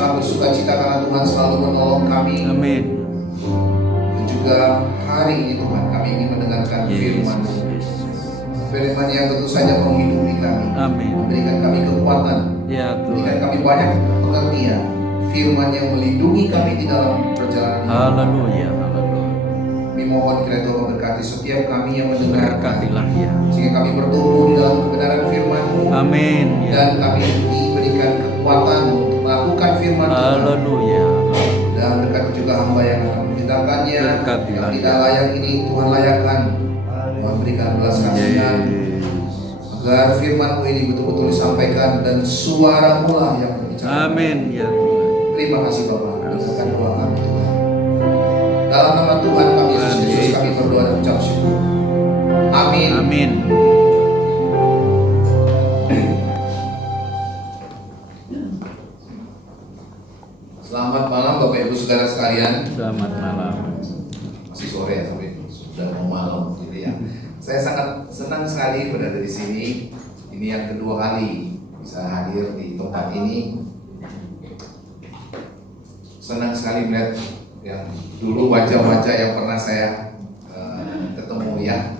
sangat bersuka cita karena Tuhan selalu menolong kami. Amin. Dan juga hari ini Tuhan kami ingin mendengarkan firman. Firman yang tentu saja menghidupi kami. Amin. Memberikan kami kekuatan. Ya Memberikan Tuhan. kami banyak pengertian. Firman yang melindungi kami di dalam perjalanan hidup. Haleluya. Haleluya. Kami mohon kiranya Tuhan memberkati setiap kami yang mendengarkan. Berkatilah ya. Sehingga kami bertumbuh di dalam kebenaran firman-Mu. Amin. Ya. Dan kami diberikan kekuatan untuk melakukan firman Tuhan. Haleluya. Dan berkati juga hamba yang akan memberitakannya. Berkatilah Yang tidak layak ini Tuhan layakkan. Tuhan berikan belas kasihan agar firman-Mu ini betul-betul disampaikan dan suara-Mu lah yang berbicara. Amin. Ya Tuhan. Terima kasih Bapak. Dengarkan doa kami Tuhan. Dalam nama Tuhan kami Yesus Kristus kami berdoa dan ucap syukur. Amin. Amin. Selamat malam Bapak Ibu Saudara sekalian. Selamat malam. Masih sore ya, tapi sudah mau malam gitu ya. Saya sangat senang sekali berada di sini. Ini yang kedua kali bisa hadir di tempat ini. Senang sekali melihat yang dulu wajah-wajah yang pernah saya ketemu ya.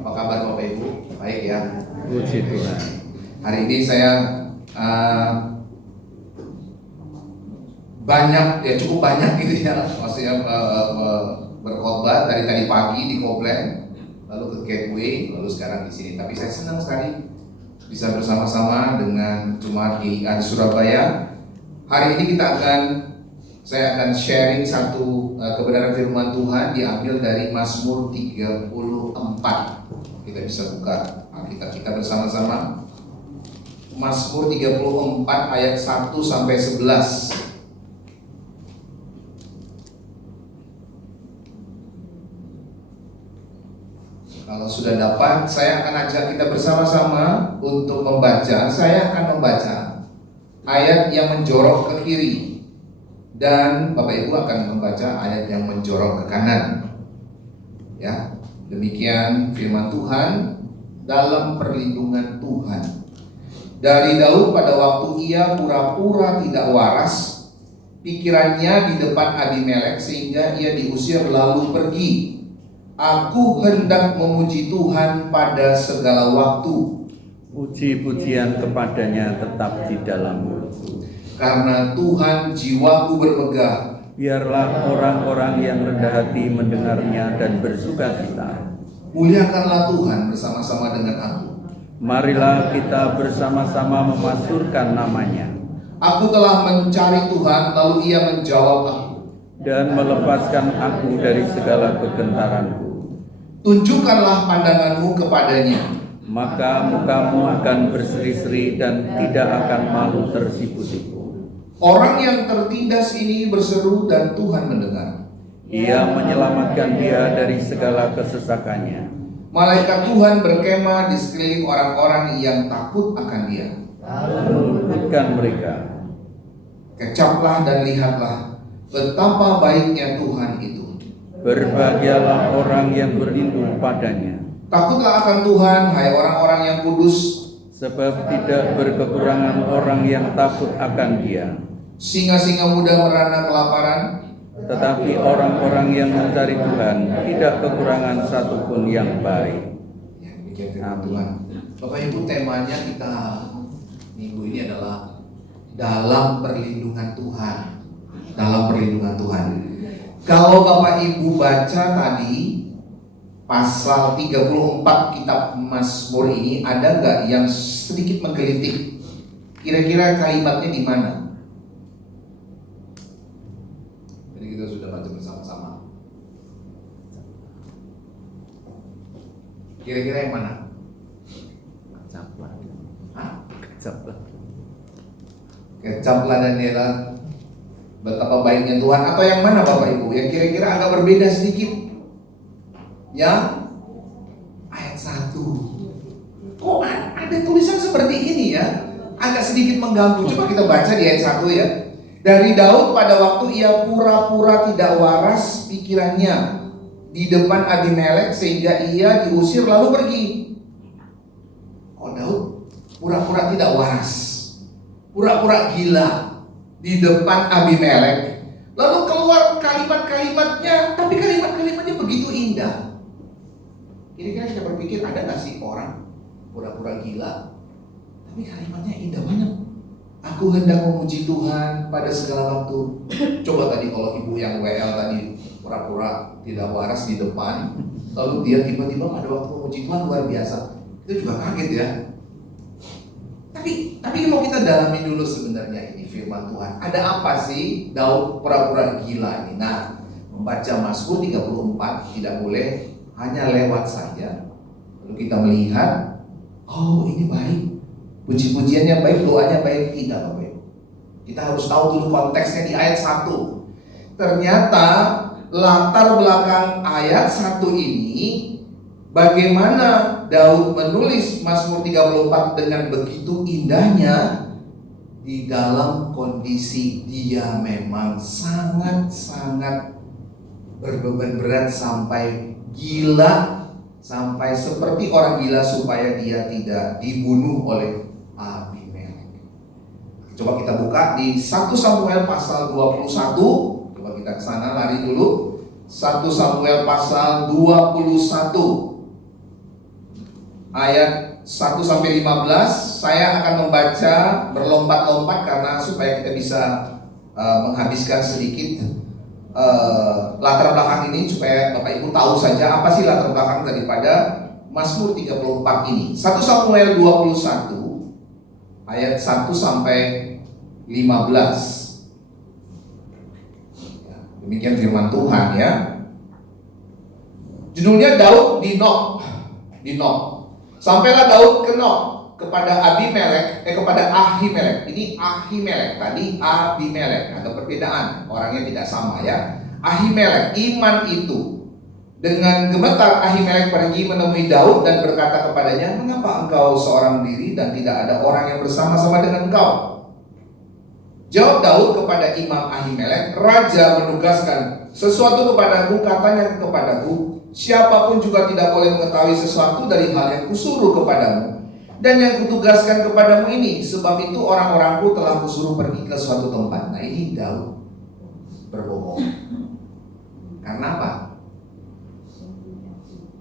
Apa kabar Bapak Ibu? Baik ya. Puji Tuhan. Hari ini saya banyak ya, cukup banyak gitu ya, maksudnya berkhotbah dari tadi pagi di Koblen, lalu ke Gateway, lalu sekarang di sini. Tapi saya senang sekali bisa bersama-sama dengan jemaat GIA di Surabaya. Hari ini saya akan sharing satu kebenaran firman Tuhan diambil dari Mazmur 34. Kita bisa buka Alkitab kita bersama-sama. Mazmur 34 ayat 1 sampai 11. Kalau sudah dapat, saya akan ajak kita bersama-sama untuk membaca. Saya akan membaca ayat yang menjorok ke kiri, dan Bapak Ibu akan membaca ayat yang menjorok ke kanan. Ya, demikian firman Tuhan dalam perlindungan Tuhan. Dari Daud pada waktu ia pura-pura tidak waras, pikirannya di depan Abimelek sehingga ia diusir lalu pergi. Aku hendak memuji Tuhan pada segala waktu. Puji-pujian kepadanya tetap di dalam mulutku. Karena Tuhan jiwaku bermegah. Biarlah orang-orang yang rendah hati mendengarnya dan bersuka cita. Muliakanlah Tuhan bersama-sama dengan aku. Marilah kita bersama-sama memasyurkan namanya. Aku telah mencari Tuhan, lalu ia menjawab aku. Dan melepaskan aku dari segala kegentaranku. Tunjukkanlah pandanganmu kepadanya. Maka mukamu akan berseri-seri dan tidak akan malu tersipu-sipu. Orang yang tertindas ini berseru dan Tuhan mendengar. Ia menyelamatkan dia dari segala kesesakannya. Malaikat Tuhan berkemah di sekeliling orang-orang yang takut akan dia. Meluputkan mereka. Kecaplah dan lihatlah betapa baiknya Tuhan itu. Berbahagialah orang yang berlindung padanya. Takutlah akan Tuhan, hai orang-orang yang kudus. Sebab tidak berkekurangan orang yang takut akan dia. Singa-singa muda merana kelaparan, Tetapi orang-orang yang mencari Tuhan tidak kekurangan satupun yang baik. ya, demikian firman Tuhan. Bapak Ibu, temanya kita minggu ini adalah dalam perlindungan Tuhan. Dalam perlindungan Tuhan. Kalau Bapak Ibu baca tadi pasal 34 kitab Mazmur ini, ada nggak yang sedikit menggelitik? Kira-kira kalimatnya di mana? Jadi kita sudah baca bersama-sama. Kira-kira yang mana? Kecaplah. Hah? Kecaplah. Kecaplah Daniela, betapa baiknya Tuhan. Atau yang mana Bapak Ibu? Yang kira-kira agak berbeda sedikit. Ya, ayat 1. Kok ada tulisan seperti ini ya? Agak sedikit mengganggu. Coba kita baca di ayat 1 ya. Dari Daud pada waktu ia pura-pura tidak waras pikirannya di depan Abimelek sehingga ia diusir lalu pergi. Oh, Daud pura-pura tidak waras, pura-pura gila, di depan Abimelek. Lalu keluar kalimat-kalimatnya, tapi kalimat-kalimatnya begitu indah. Kira-kira kita berpikir, ada gak sih orang pura-pura gila, tapi kalimatnya indah banget. Aku hendak memuji Tuhan pada segala waktu. Coba tadi kalau ibu yang WL tadi pura-pura tidak waras di depan, lalu dia tiba-tiba pada waktu memuji Tuhan luar biasa. Itu juga kaget ya. Tapi kalau kita dalami dulu sebenarnya ini firman Tuhan, ada apa sih Daud pura-pura gila ini? Nah, membaca Mazmur 34 tidak boleh hanya lewat saja. Lalu kita melihat, oh ini baik, puji-pujiannya baik, doanya baik, tidak Bapak Ibu. Kita harus tahu dulu konteksnya di ayat 1. Ternyata latar belakang ayat 1 ini, bagaimana Daud menulis Mazmur 34 dengan begitu indahnya, di dalam kondisi dia memang sangat-sangat berbeban berat sampai gila, sampai seperti orang gila supaya dia tidak dibunuh oleh Abimelek. Coba kita buka di 1 Samuel pasal 21. Coba kita ke sana, lari dulu. 1 Samuel pasal 21 ayat 1 sampai 15. Saya akan membaca berlompat-lompat karena supaya kita bisa menghabiskan sedikit latar belakang ini, supaya Bapak Ibu tahu saja apa sih latar belakang daripada Mazmur 34 ini. 1 Samuel 21 ayat 1 sampai 15. Demikian firman Tuhan ya. Judulnya Daud di Nob. Sampailah Daud ke Nob kepada Abimelek, kepada Ahimelek. Ini Ahimelek, tadi Abimelek, ada perbedaan, orangnya tidak sama ya. Ahimelek, iman itu. Dengan gemetar Ahimelek pergi menemui Daud dan berkata kepadanya, mengapa engkau seorang diri dan tidak ada orang yang bersama-sama dengan engkau? Jawab Daud kepada Imam Ahimelek, raja menugaskan sesuatu kepadaku, katanya kepadaku, siapapun juga tidak boleh mengetahui sesuatu dari hal yang kusuruh kepadamu dan yang kutugaskan kepadamu ini, sebab itu orang-orangku telah kusuruh pergi ke suatu tempat. Nah ini Daud berbohong. Karena apa?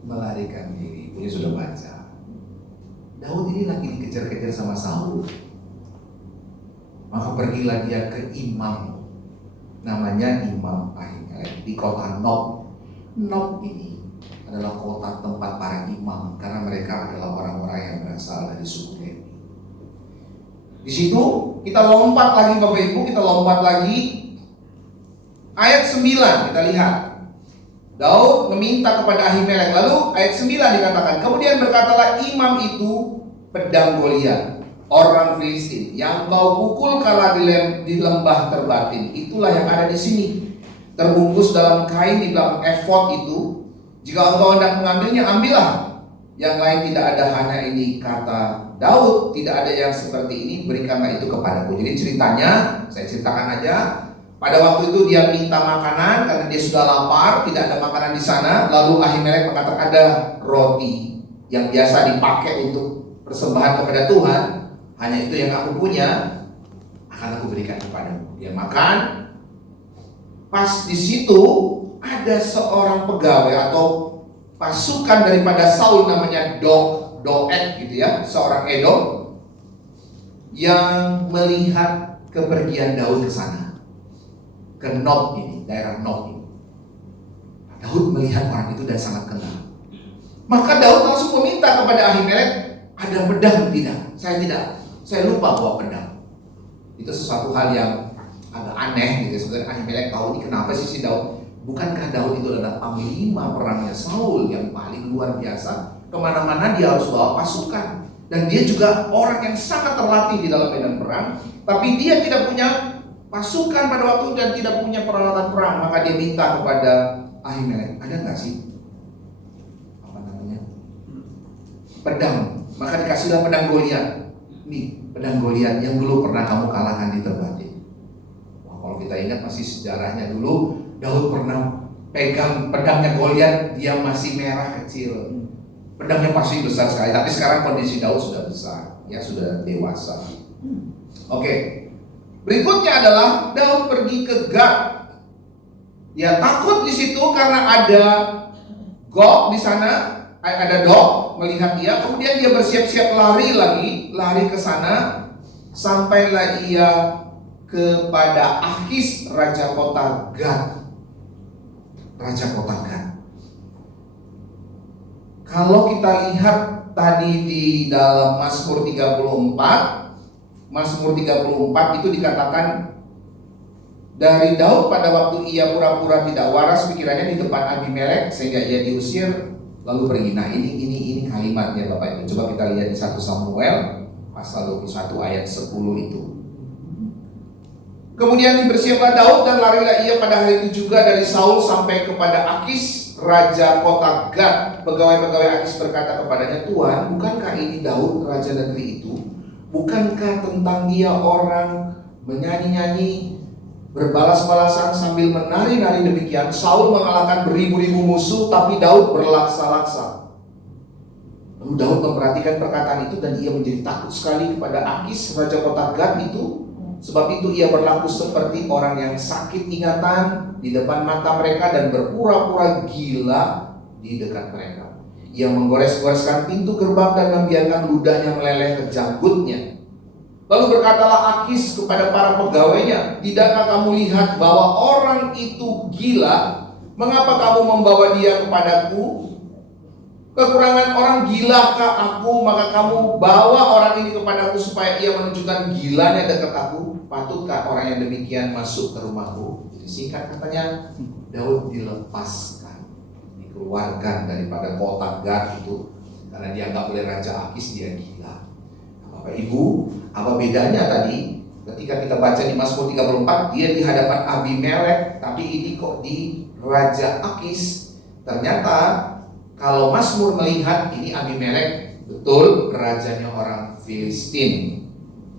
Melarikan diri. Ini sudah baca. Daud ini lagi dikejar-kejar sama Saul. Maka pergilah dia ke imam, namanya Imam Ahimelek, di kota Nob. Nob ini adalah kota tempat para imam, karena mereka adalah orang-orang yang berasal dari suku Lewi. Di situ kita lompat lagi Bapak Ibu, kita lompat lagi ayat 9, kita lihat. Daud meminta kepada Ahimelek, lalu ayat 9 dikatakan, kemudian berkatalah imam itu pedang Goliat, orang Filistin, yang kau pukul kala di lembah terbatin, itulah yang ada di sini, terbungkus dalam kain di belakang efod itu. Jika engkau hendak mengambilnya, ambillah. Yang lain tidak ada, hanya ini, kata Daud, tidak ada yang seperti ini, berikanlah itu kepadaku. Jadi ceritanya, saya ceritakan aja. Pada waktu itu dia minta makanan karena dia sudah lapar, tidak ada makanan di sana. Lalu Ahimelek mengatakan, ada roti yang biasa dipakai untuk persembahan kepada Tuhan, hanya itu yang aku punya, akan aku berikan kepadamu. Dia makan. Pas di situ ada seorang pegawai atau pasukan daripada Saul, namanya Doeg gitu ya, seorang Edom, yang melihat kepergian Daud ke sana, ke Nob ini, daerah Nob ini. Daud melihat orang itu dan sangat kenal. Maka Daud langsung meminta kepada Ahimelek, ada pedang tidak? Saya lupa bawa pedang. Itu sesuatu hal yang agak aneh gitu. Sebenarnya Ahimelek tahu ini kenapa sih si Daud? Bukankah Daud itu adalah panglima perangnya Saul yang paling luar biasa? Kemana-mana dia harus bawa pasukan. Dan dia juga orang yang sangat terlatih di dalam medan perang. Tapi dia tidak punya pasukan pada waktu dan tidak punya peralatan perang. Maka dia minta kepada Ahimelek, ada nggak sih pedang? Maka dikasihlah pedang Goliat. Nih pedang Goliat yang dulu pernah kamu kalahkan di Terbatin. Wah, kalau kita ingat masih sejarahnya dulu, Daud pernah pegang pedangnya Goliat, dia masih merah kecil. Pedangnya pasti besar sekali, tapi sekarang kondisi Daud sudah besar, ya sudah dewasa. Oke. Berikutnya adalah Daud pergi ke Gad. Dia takut di situ karena ada Gog di sana, ada Dog melihat dia. Kemudian dia bersiap-siap lari ke sana. Sampailah ia kepada Akis, raja kota Gad. Raja kota Gad. Kalau kita lihat tadi di dalam Mazmur 34 itu dikatakan dari Daud pada waktu ia pura-pura tidak waras pikirannya di depan Abimelek sehingga ia diusir lalu pergi. Nah ini kalimatnya Bapak Ibu. Coba kita lihat di 1 Samuel pasal 21 ayat 10 itu. Kemudian dibersiaplah Daud dan larilah ia pada hari itu juga dari Saul sampai kepada Akis, raja kota Gad. Pegawai-pegawai Akis berkata kepadanya, Tuhan, bukankah ini Daud raja negeri itu? Bukankah tentang dia orang menyanyi-nyanyi, berbalas-balasan sambil menari-nari demikian? Saul mengalahkan beribu-ribu musuh, tapi Daud berlaksa-laksa. Lalu Daud memperhatikan perkataan itu dan ia menjadi takut sekali kepada Akis, raja kota Gad itu. Sebab itu ia berlaku seperti orang yang sakit ingatan di depan mata mereka dan berpura-pura gila di dekat mereka. Ia menggores-goreskan pintu gerbang dan membiarkan ludahnya meleleh ke janggutnya. Lalu berkatalah Akis kepada para pegawainya, tidakkah kamu lihat bahwa orang itu gila? Mengapa kamu membawa dia kepadaku? Kekurangan orang gilakah aku, maka kamu bawa orang ini kepadaku supaya ia menunjukkan gilanya dekat aku? Patutkah orang yang demikian masuk ke rumahku? Jadi singkat katanya, Daud dilepaskan, dikeluarkan daripada kota Gad itu karena dianggap oleh Raja Akis dia gila. Bapak Ibu, apa bedanya tadi ketika kita baca di Mazmur 34 dia di hadapan Abimelek, tapi ini kok di Raja Akis? Ternyata kalau Mazmur melihat ini Abimelek betul rajanya orang Filistin.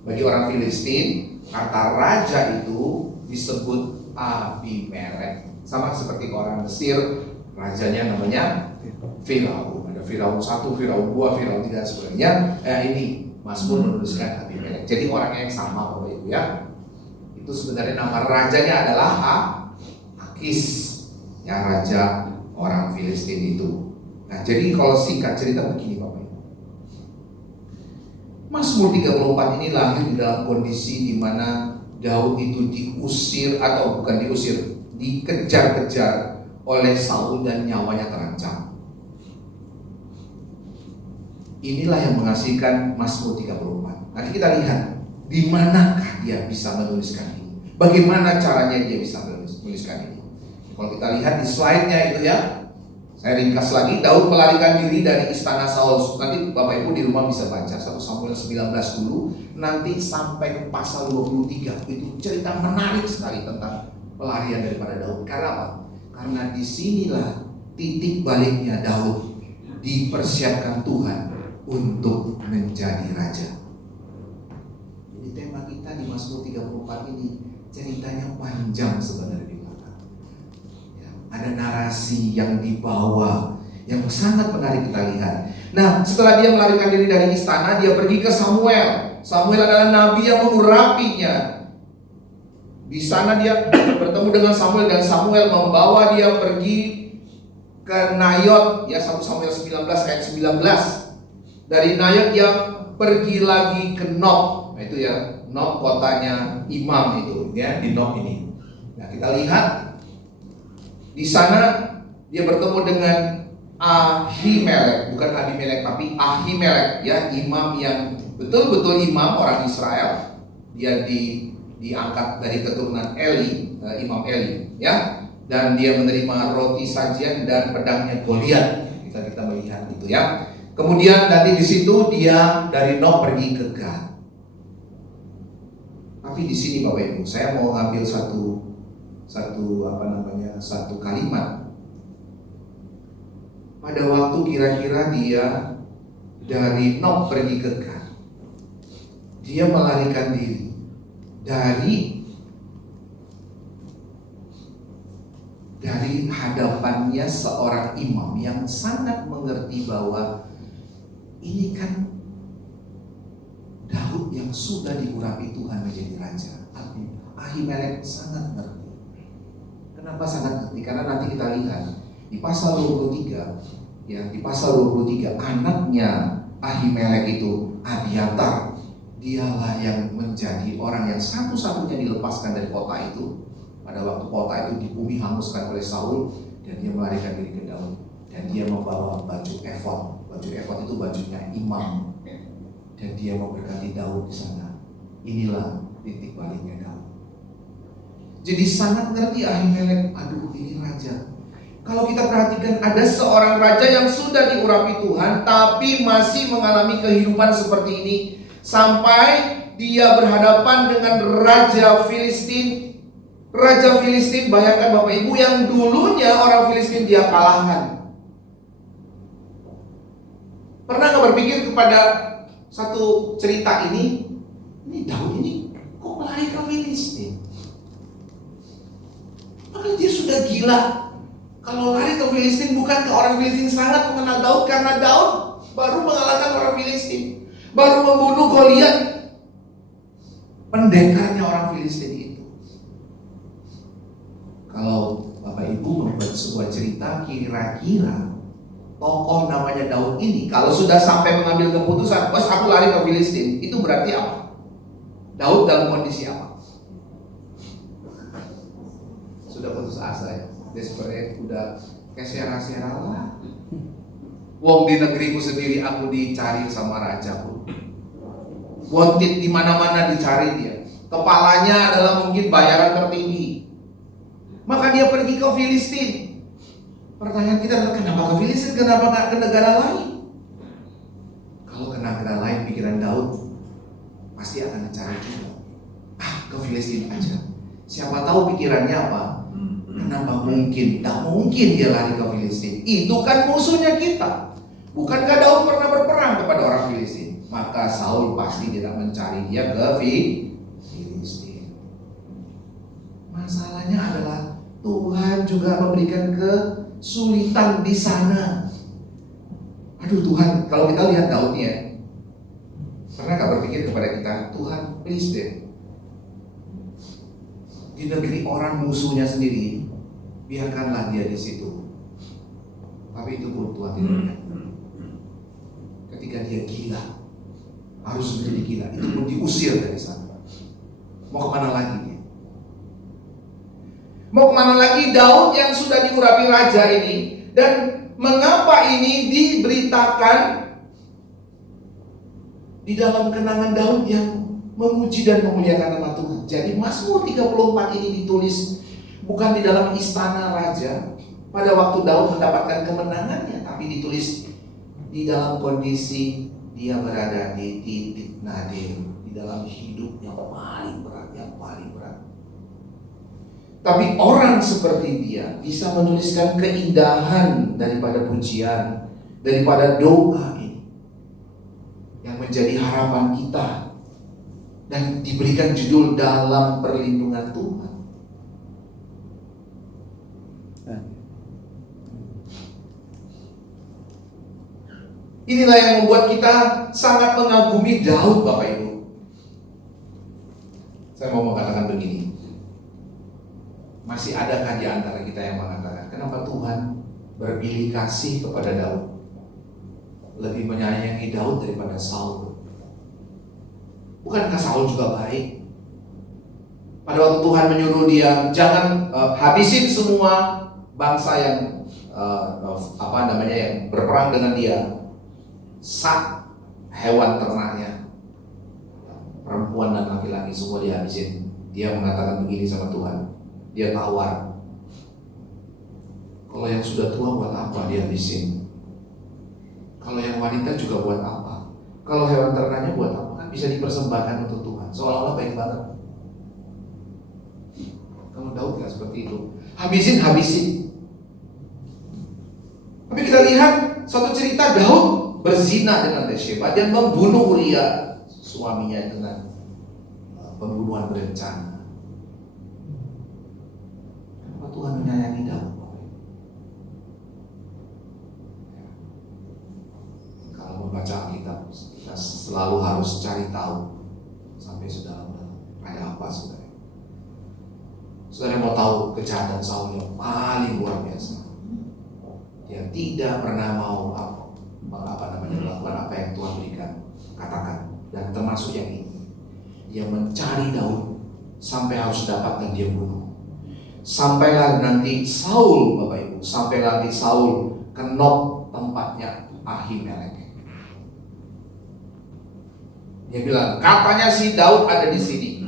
Bagi orang Filistin kata raja itu disebut Abimelek. Sama seperti orang Mesir, rajanya namanya Firaun. Ada Firaun 1, Firaun 2, Firaun 3 sebagainya. Ini Mazmur menuliskan Abimelek. Jadi orang yang sama Bapak Ibu ya. Itu sebenarnya nama rajanya adalah Akis, yang raja orang Filistin itu. Nah, jadi kalau singkat cerita begini Bapak Ibu. Mazmur 34 ini lahir di dalam kondisi di mana Daud itu diusir atau bukan diusir, dikejar-kejar oleh Saul dan nyawanya terancam. Inilah yang menghasilkan Mazmur 34. Nanti kita lihat di manakah dia bisa menuliskan ini. Bagaimana caranya dia bisa menuliskan ini. Kalau kita lihat di slide-nya itu ya, saya ringkas lagi, Daud melarikan diri dari istana Saul. Nanti Bapak Ibu di rumah bisa baca 1 Samuel 19 dulu, nanti sampai ke pasal 23. Itu cerita menarik sekali tentang pelarian daripada Daud. Karena apa? Karena disinilah titik baliknya Daud dipersiapkan Tuhan untuk menjadi raja. Jadi tema kita di Mazmur 34 ini ceritanya panjang sebenarnya. Ada narasi yang dibawa yang sangat menarik kita lihat. Nah, setelah dia melarikan diri dari istana, dia pergi ke Samuel. Samuel adalah nabi yang mengurapinya. Di sana dia bertemu dengan Samuel dan Samuel membawa dia pergi ke Nayot, ya 1 Samuel 19 ayat 19. Dari Nayot dia pergi lagi ke Nob. Nah, itu ya, Nob kotanya imam itu, ya di Nob ini. Nah, kita lihat di sana dia bertemu dengan Ahimelek, bukan Abimelek tapi Ahimelek, ya imam yang betul-betul imam orang Israel. Dia diangkat dari keturunan Eli, Imam Eli, ya. Dan dia menerima roti sajian dan pedangnya Goliat. Kita melihat itu ya. Kemudian nanti di situ dia dari Nob pergi ke Gad. Tapi di sini Bapak Ibu, saya mau ngambil satu kalimat. Pada waktu kira-kira dia dari Nob pergi ke Gad, dia melarikan diri dari hadapannya seorang imam yang sangat mengerti bahwa ini kan Daud yang sudah diurapi Tuhan menjadi raja. Ahimelek sangat ngerti. Kenapa sangat ngerti? Karena nanti kita lihat di pasal 23, ya, di pasal 23 anaknya Ahimelek itu Abiatar. Dialah yang menjadi orang yang satu-satunya dilepaskan dari kota itu pada waktu kota itu di bumi hanguskan oleh Saul, dan dia melarikan diri ke Daud, dan dia membawa baju efod. Baju efod itu bajunya imam, dan dia memberkati Daud di sana. Inilah titik baliknya Daud. Jadi sangat ngerti Ahimelek, aduh ini raja. Kalau kita perhatikan ada seorang raja yang sudah diurapi Tuhan tapi masih mengalami kehidupan seperti ini. Sampai dia berhadapan dengan Raja Filistin. Raja Filistin, bayangkan Bapak Ibu, yang dulunya orang Filistin dia kalahkan. Pernah gak berpikir kepada satu cerita ini Daud ini kok lari ke Filistin? Maka dia sudah gila. Kalau lari ke Filistin, bukan ke orang Filistin sangat mengenal Daud, karena Daud baru mengalahkan orang Filistin, baru membunuh Goliat, pendekarnya orang Filistin itu. Kalau Bapak Ibu membuat sebuah cerita, kira-kira tokoh namanya Daud ini kalau sudah sampai mengambil keputusan, bos aku lari ke Filistin, itu berarti apa? Daud dalam kondisi apa? Sudah putus asa ya, desperate, udah kayak sera-sera lah. Wong di negeriku sendiri aku dicari sama rajaku. Wanted di mana-mana dicari dia. Kepalanya adalah mungkin bayaran tertinggi. Maka dia pergi ke Filistin. Pertanyaan kita adalah kenapa ke Filistin? Kenapa nggak ke negara lain? Kalau ke negara lain pikiran Daud pasti akan dicari juga. Ke Filistin aja. Siapa tahu pikirannya apa? Kenapa mungkin? Tak mungkin dia lari ke Filistin. Itu kan musuhnya kita. Bukankah Daud pernah berperang kepada orang Filistin? Maka Saul pasti tidak mencari dia ke Filistin. Masalahnya adalah Tuhan juga memberikan kesulitan di sana. Aduh Tuhan, kalau kita lihat Daudnya, pernah gak berpikir kepada kita, Tuhan please deh, di negeri orang musuhnya sendiri, biarkanlah dia di situ. Tapi itu pun Tuhan tidak lihat. Ketika dia gila, harus menjadi gila, itu pun diusir dari sana. Mau kemana lagi dia? Mau kemana lagi Daud yang sudah diurapi raja ini? Dan mengapa ini diberitakan di dalam kenangan Daud yang memuji dan memuliakan nama Tuhan? Jadi Mazmur 34 ini ditulis bukan di dalam istana raja pada waktu Daud mendapatkan kemenangannya, tapi ditulis di dalam kondisi dia berada di titik nadir, di dalam hidup yang paling berat, yang paling berat. Tapi orang seperti dia bisa menuliskan keindahan daripada pujian, daripada doa ini, yang menjadi harapan kita, dan diberikan judul dalam perlindungan Tuhan. Inilah yang membuat kita sangat mengagumi Daud, Bapak Ibu. Saya mau mengatakan begini, masih adakah di antara kita yang mengatakan, kenapa Tuhan berpilih kasih kepada Daud, lebih menyayangi Daud daripada Saul? Bukankah Saul juga baik? Pada waktu Tuhan menyuruh dia, jangan habisin semua bangsa yang yang berperang dengan dia, sak hewan ternaknya, perempuan dan laki-laki semua dihabisin. Dia mengatakan begini sama Tuhan, dia tawar, kalau yang sudah tua buat apa dihabisin? Kalau yang wanita juga buat apa? Kalau hewan ternaknya buat apa? Kan bisa dipersembahkan untuk Tuhan, seolah-olah baik banget. Kalau Daud nggak seperti itu, habisin. Tapi kita lihat satu cerita, Daud berzina dengan Bathsheba dan membunuh Uria suaminya dengan pembunuhan berencana. Kenapa Tuhan menyayangi Daud? Kalau membaca Alkitab, kita selalu harus cari tahu sampai sedalam-dalam ada apa sebenarnya. Saudara mau tahu kejahatan Saul yang paling luar biasa? Dia tidak pernah mau melakukan apa yang Tuhan berikan, katakan. Dan termasuk yang ini, dia mencari Daud sampai harus dapat dan dia bunuh. Sampailah nanti Saul, Bapak Ibu, sampailah nanti Saul ke Nob, tempatnya Ahimelek. Dia bilang, katanya si Daud ada di sini.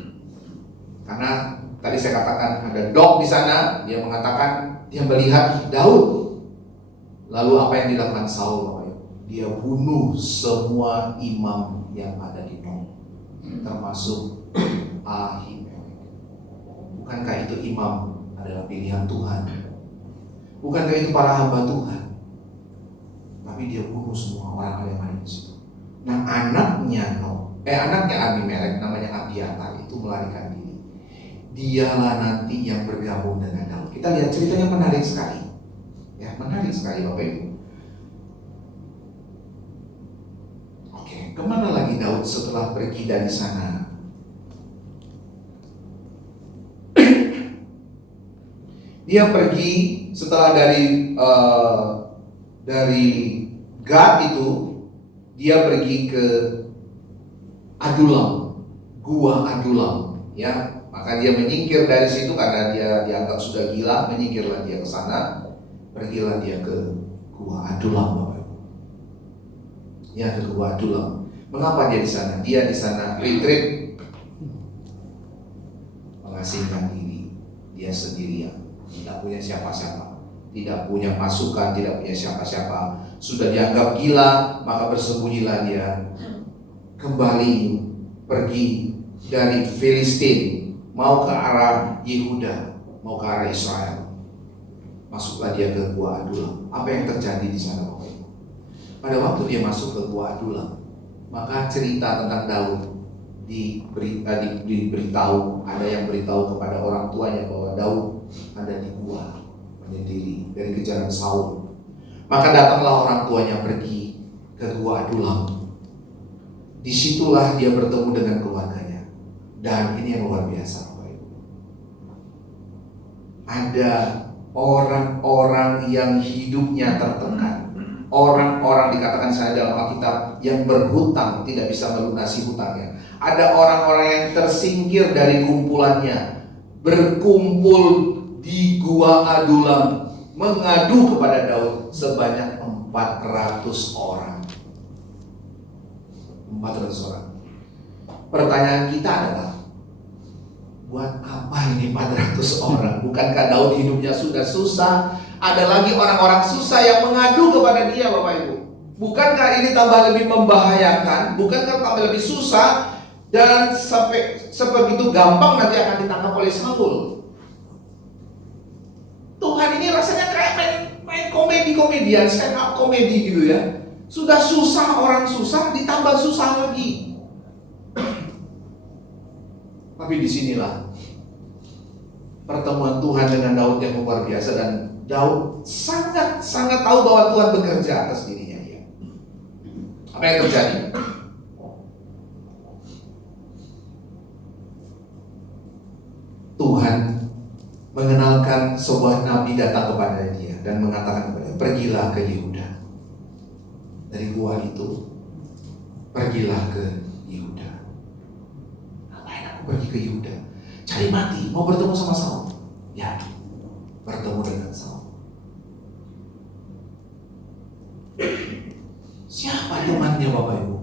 Karena tadi saya katakan ada Dog di sana. Dia mengatakan dia melihat Daud. Lalu apa yang dilakukan Saul, Bapak Ibu? Dia bunuh semua imam yang ada di Nob, termasuk Ahimelek. Bukankah itu imam adalah pilihan Tuhan? Bukankah itu para hamba Tuhan? Tapi dia bunuh semua orang yang ada di situ. Nah, anaknya Abimelek, namanya Abiatar, itu melarikan diri. Dialah nanti yang bergabung dengan Daud. Kita lihat ceritanya menarik sekali. Ya, menarik sekali Bapak Ibu. Oke, kemana lagi Daud setelah pergi dari sana? Dia pergi setelah dari Gad itu, dia pergi ke Adulam, gua Adulam, ya. Maka dia menyingkir dari situ karena dia dianggap sudah gila, menyingkirlah dia ke sana. Pergilah dia ke gua Adulam, Bapak. Ya, ke gua Adulam. Mengapa dia di sana? Dia di sana retreat, mengasingkan diri. Dia sendirian, tidak punya siapa-siapa, tidak punya pasukan, tidak punya siapa-siapa. Sudah dianggap gila, maka bersembunyilah dia. Kembali pergi dari Filistin, mau ke arah Yehuda, mau ke arah Israel. Masuklah dia ke gua Adulam. Apa yang terjadi di sana, Bapak Ibu? Pada waktu dia masuk ke gua Adulam, maka cerita tentang Daud diberitahu. Ada yang beritahu kepada orang tuanya bahwa Daud ada di gua menyendiri dari kejaran Saul. Maka datanglah orang tuanya pergi ke gua Adulam. Disitulah dia bertemu dengan keluarganya. Dan ini yang luar biasa, Bapak Ibu. Ada orang-orang yang hidupnya tertekan, orang-orang dikatakan saya dalam Alkitab yang berhutang tidak bisa melunasi hutangnya. Ada orang-orang yang tersingkir dari kumpulannya, berkumpul di gua Adulam, mengadu kepada Daud sebanyak 400 orang. 400 orang. Pertanyaan kita adalah, buat apa ini 400 orang? Bukankah Daud hidupnya sudah susah? Ada lagi orang-orang susah yang mengadu kepada dia, Bapak Ibu. Bukankah ini tambah lebih membahayakan? Bukankah tambah lebih susah? Dan sampai sebegitu gampang nanti akan ditangkap oleh Saul. Tuhan ini rasanya kayak main komedian, stand up komedi gitu ya. Sudah susah, orang susah, ditambah susah lagi. Tapi disinilah pertemuan Tuhan dengan Daud yang luar biasa, dan Daud sangat tahu bahwa Tuhan bekerja atas dirinya dia. Apa yang terjadi? Tuhan mengenalkan sebuah nabi datang kepada dia dan mengatakan kepada dia, pergilah ke Yehuda. Dari gua itu, pergilah ke Yehuda. Ngapain aku pergi ke Yehuda? Cari mati, mau bertemu sama Saul. Ya, bertemu dengan Saul. Siapa temannya, Bapak Ibu?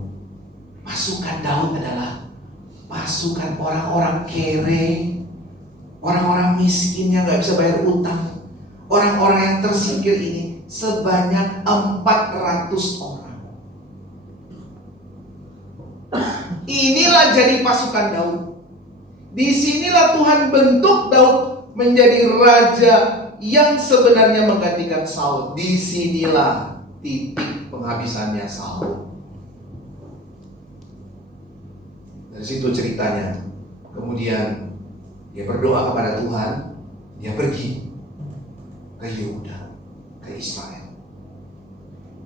Pasukan Daud adalah pasukan orang-orang kere, orang-orang miskin yang gak bisa bayar utang, orang-orang yang tersingkir ini sebanyak 400 orang. Inilah jadi pasukan Daud. Disinilah Tuhan bentuk Daud menjadi raja yang sebenarnya menggantikan Saul. Disinilah titik penghabisannya Saul. Dari situ ceritanya. Kemudian dia berdoa kepada Tuhan. Dia pergi ke Yehuda, ke Israel,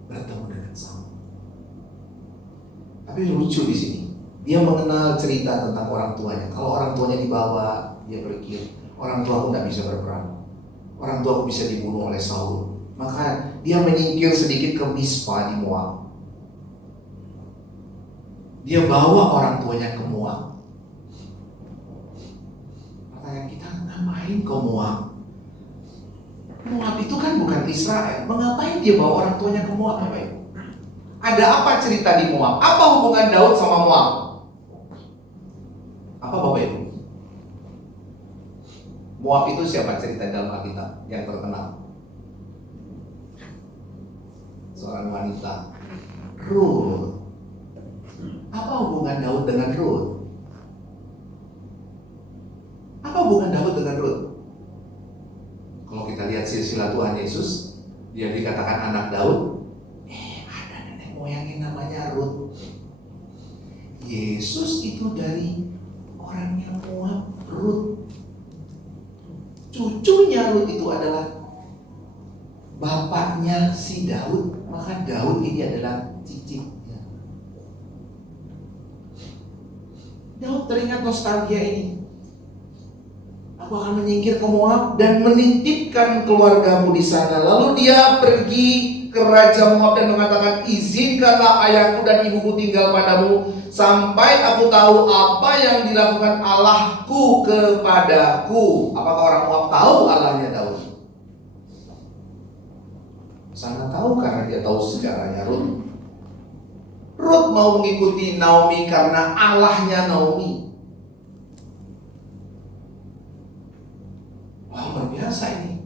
bertemu dengan Saul. Tapi lucu di sini. Dia mengenal cerita tentang orang tuanya. Kalau orang tuanya dibawa, dia pergi. orang tua aku tidak bisa berperang, orang tua aku bisa dibunuh oleh Saul. Maka dia menyingkir sedikit ke Mispa di Moab. Dia bawa orang tuanya ke Moab. Pertanyaan kita, ngapain ke Moab? Moab itu kan bukan Israel. Mengapain dia bawa orang tuanya ke Moab, Bapak Ibu? Ada apa cerita di Moab? Apa hubungan Daud sama Moab? Apa, Bapak Ibu? Moab itu siapa cerita dalam Alkitab yang terkenal? Seorang wanita, Ruth. Apa hubungan Daud dengan Ruth? Apa hubungan Daud dengan Ruth? Kalau kita lihat silsilah Tuhan Yesus, dia dikatakan anak Daud. Ada nenek moyangnya namanya Ruth. Yesus itu dari orangnya Moab, Ruth. Cucunya Ruth itu adalah bapaknya si Daud. Maka Daud ini adalah cicitnya. Daud teringat nostalgia ini. Aku akan menyingkir ke Moab dan menitipkan keluargamu di sana. Lalu dia pergi ke Raja Moab dan mengatakan, izinkanlah ayahku dan ibuku tinggal padamu sampai aku tahu apa yang dilakukan Allahku kepadaku. Apakah orang Moab tahu Allahnya Daud? Sangat tahu karena dia tahu sejarahnya Ruth. Ruth mau mengikuti Naomi karena Allahnya Naomi. Wah, luar biasa ini.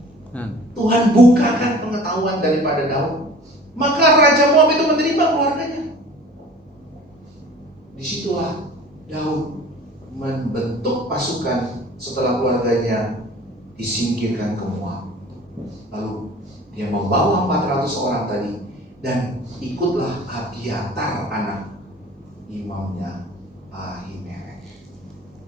Tuhan bukakan pengetahuan daripada Daud. Maka Raja Moab itu menerima keluarganya. Disitulah Daud membentuk pasukan setelah keluarganya disingkirkan ke Moab. Lalu dia membawa 400 orang tadi dan ikutlah Abiatar anak imamnya Ahimelek.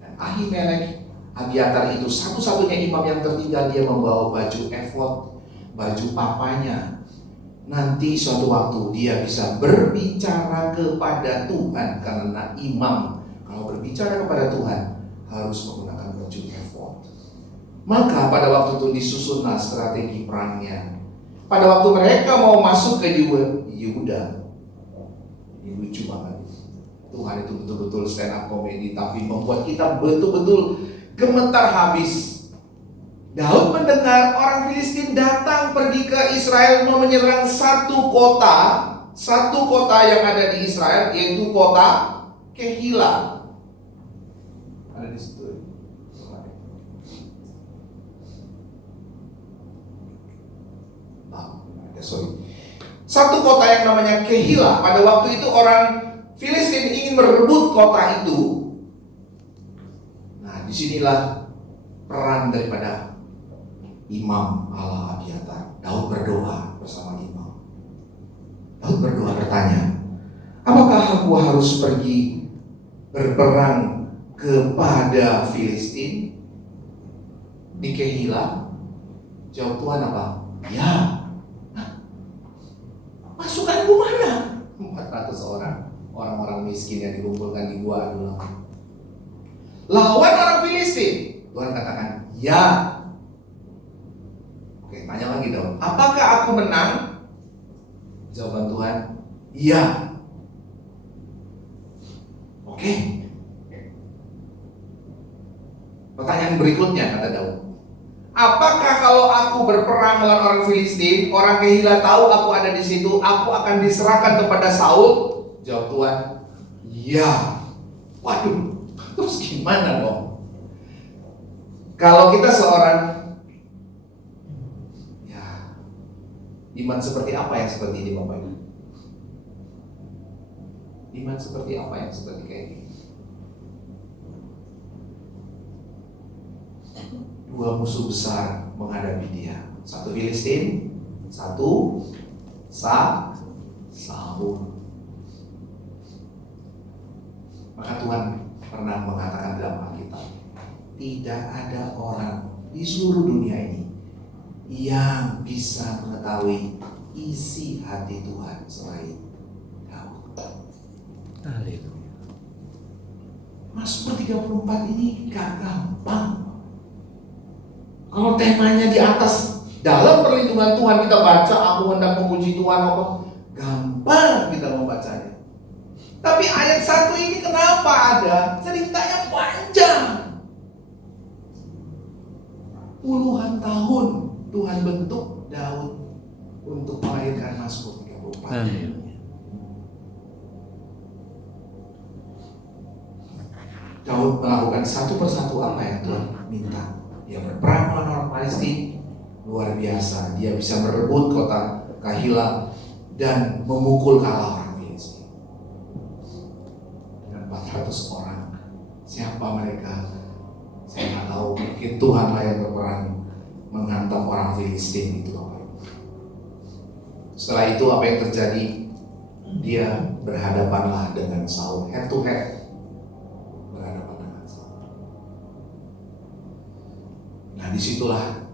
Dan Ahimelek, Abiatar itu satu-satunya imam yang tertinggal. Dia membawa baju efod, baju papanya. Nanti suatu waktu dia bisa berbicara kepada Tuhan, karena imam kalau berbicara kepada Tuhan harus menggunakan baju efod. Maka pada waktu itu disusunlah strategi perangnya. Pada waktu mereka mau masuk ke Yehuda, ini lucu banget. Tuhan itu betul-betul stand up comedy, tapi membuat kita betul-betul gemetar habis. Daud mendengar orang Filistin datang pergi ke Israel mau menyerang satu kota yang ada di Israel, yaitu kota Kehila. Ada di situ. Satu kota yang namanya Kehila. Pada waktu itu orang Filistin ingin merebut kota itu. Nah, disinilah peran daripada imam Allah Abiatar. Daud berdoa bersama imam. Daud berdoa bertanya, apakah aku harus pergi berperang kepada Filistin di Kehila? Jawab Tuhan apa? Ya. Pasukanku mana? 400 orang. Orang-orang miskin yang dikumpulkan di gua Adulam. Lawan orang Filistin. Tuhan katakan, ya. Oke, tanya lagi dong. Apakah aku menang? Jawaban Tuhan, iya. Oke. Pertanyaan berikutnya, kata Daud. Apakah kalau aku berperang melawan orang Filistin, orang Kehila tahu aku ada di situ, aku akan diserahkan kepada Saul? Jawab Tuhan, iya. Waduh, terus gimana dong? Kalau kita seorang, ya, iman seperti apa yang seperti ini, Bapak Ibu? Iman seperti apa yang seperti kayak ini? Dua musuh besar menghadapi dia. Satu Filistin, satu Saul. Maka Tuhan pernah mengatakan dalam Alkitab, tidak ada orang di seluruh dunia ini yang bisa mengetahui isi hati Tuhan selain Daud. Haleluya. Mazmur 34 ini gak gampang. Kalau temanya di atas, dalam perlindungan Tuhan kita baca, aku hendak memuji Tuhan apa? Gampang kita membacanya. Tapi ayat 1 ini kenapa ada? Ceritanya panjang. Puluhan tahun Tuhan bentuk Daud untuk melahirkan Mazmur 34. Daud melakukan satu persatu apa yang Tuhan minta. Dia berperang melawan orang Palestina, luar biasa. Dia bisa merebut kota Kahila dan memukul kalah orang Filistin. Dengan 400 orang. Siapa mereka? Saya nggak tahu. Mungkin Tuhanlah yang berperan menghantam orang Filistin itu. Setelah itu apa yang terjadi? Dia berhadapanlah dengan Saul, head to head. Nah, disitulah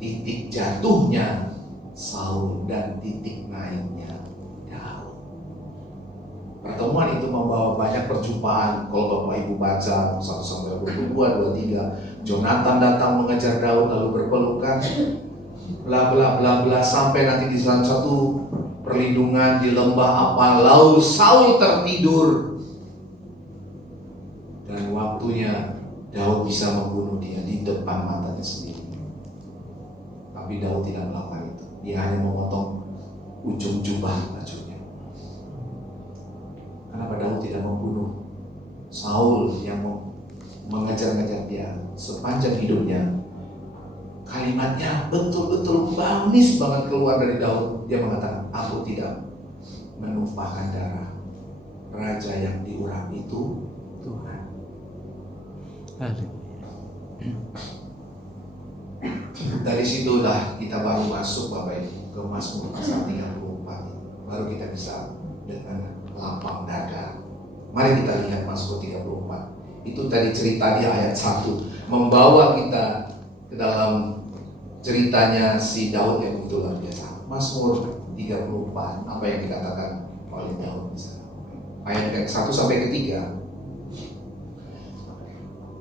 titik jatuhnya Saul dan titik naiknya Daud. Pertemuan itu membawa banyak perjumpaan. Kalau Bapak Ibu baca 1 Samuel 22, 23, Jonathan datang mengejar Daud lalu berpelukan, bla bla bla bla, sampai nanti di salah satu perlindungan di lembah apa, lalu Saul tertidur dan waktunya Daud bisa membunuh dia di depan matanya sendiri. Tapi Daud tidak melakukan itu. Dia hanya memotong ujung jubah bajunya. Kenapa Daud tidak membunuh Saul yang mengejar-ngejar dia sepanjang hidupnya? Kalimatnya betul-betul manis banget keluar dari Daud. Dia mengatakan, aku tidak menumpahkan darah. Raja yang diurapi itu Tuhan. Dari situlah kita baru masuk Bapak Ibu ke Mazmur pasal 34. Baru kita bisa dengan lapang dada. Mari kita lihat Mazmur 34. Itu tadi cerita di ayat 1, membawa kita ke dalam ceritanya si Daud yang begitu luar biasa. Mazmur 34, apa yang dikatakan oleh Daud di sana. Ayat 1 sampai ke 3.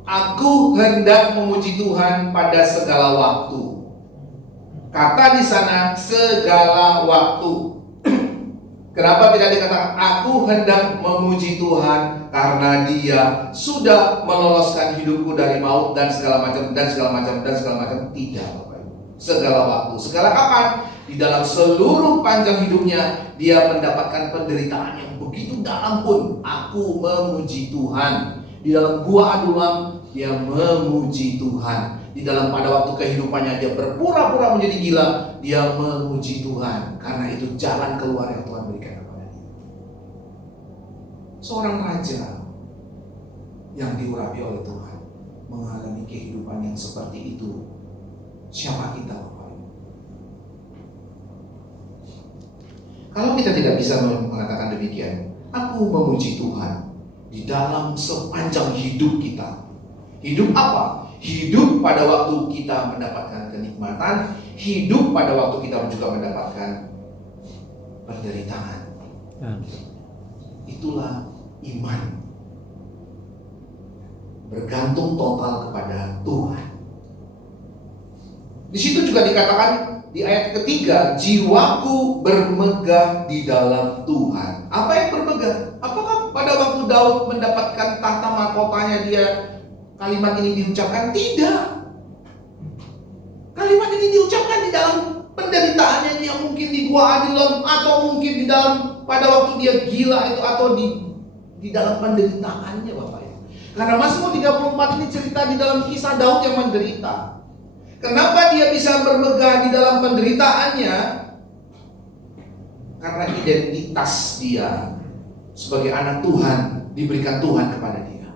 Aku hendak memuji Tuhan pada segala waktu. Kata di sana segala waktu. Kenapa tidak dikatakan aku hendak memuji Tuhan karena Dia sudah meloloskan hidupku dari maut dan segala macam dan segala macam dan segala macam? Tidak, Bapak Ibu. Segala waktu, segala kapan? Di dalam seluruh panjang hidupnya Dia mendapatkan penderitaan yang begitu dalam pun aku memuji Tuhan. Di dalam gua Adulam dia memuji Tuhan. Di dalam pada waktu kehidupannya dia berpura-pura menjadi gila, dia memuji Tuhan. Karena itu jalan keluar yang Tuhan berikan kepada dia. Seorang raja yang diurapi oleh Tuhan mengalami kehidupan yang seperti itu. Siapa kita, Bapak Ibu? Kalau kita tidak bisa mengatakan demikian, aku memuji Tuhan di dalam sepanjang hidup kita. Hidup apa? Hidup pada waktu kita mendapatkan kenikmatan, hidup pada waktu kita juga mendapatkan penderitaan. Itulah iman. Bergantung total kepada Tuhan. Di situ juga dikatakan di ayat ketiga, jiwaku bermegah di dalam Tuhan. Apa yang bermegah? Apakah pada waktu Daud mendapatkan tahta mahkotanya dia kalimat ini diucapkan? Tidak. Kalimat ini diucapkan di dalam penderitaannya dia, mungkin di gua Adulam, atau mungkin di dalam pada waktu dia gila itu, atau di dalam penderitaannya, Bapak ya. Karena Mazmur 34 ini cerita di dalam kisah Daud yang menderita. Kenapa dia bisa bermegah di dalam penderitaannya? Karena identitas dia sebagai anak Tuhan diberikan Tuhan kepada dia.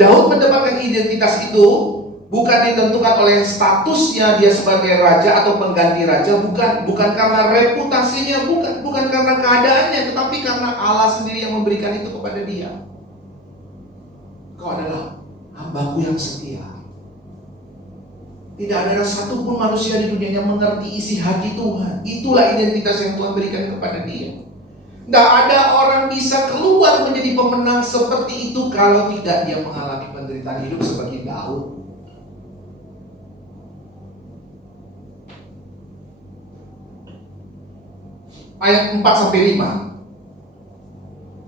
Daud mendapatkan identitas itu bukan ditentukan oleh statusnya dia sebagai raja atau pengganti raja, bukan karena reputasinya, bukan karena keadaannya, tetapi karena Allah sendiri yang memberikan itu kepada dia. Kau adalah hambaku yang setia. Tidak ada satupun manusia di dunia yang mengerti isi hati Tuhan. Itulah identitas yang Tuhan berikan kepada dia. Tidak ada orang bisa keluar menjadi pemenang seperti itu kalau tidak dia mengalami penderitaan hidup seperti Daud. ayat 4-5.